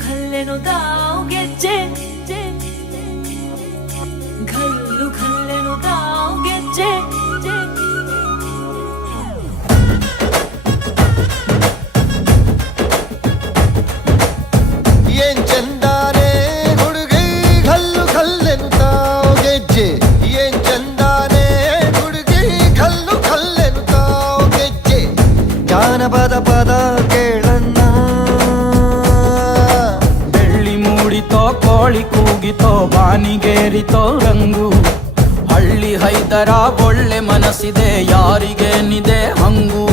ಖಲ್ಲೆನು ತಾವು ಗೆಜ್ಜೆ ಖಲ್ಲೆನು ತಾವು ಗೆಜ್ಜೆ ಏನ್ ಚಂದಾನೆ ಹುಡುಗಿ ಕಲ್ಲು ಕಲ್ಲೆನು ತಾವು ಗೆಜ್ಜೆ ಏನ್ ಚಂದಾನೆ ಹುಡುಗಿ ಕಲ್ಲು ಕಲ್ಲೆನು ತಾವು ಗೆಜ್ಜೆ ಜಾನಪದ ಪದ ಕೇಳಣ್ಣ ಬೆಳ್ಳಿ ಮೂಡಿತೋ ಕೋಳಿ ಕೂಗಿತೋ ಬಾನಿಗೇರಿತೋ ರಂಗು ಹಳ್ಳಿ ಹೈದರ ಒಳ್ಳೆ ಮನಸ್ಸಿದೆ ಯಾರಿಗೇನಿದೆ ಹಂಗು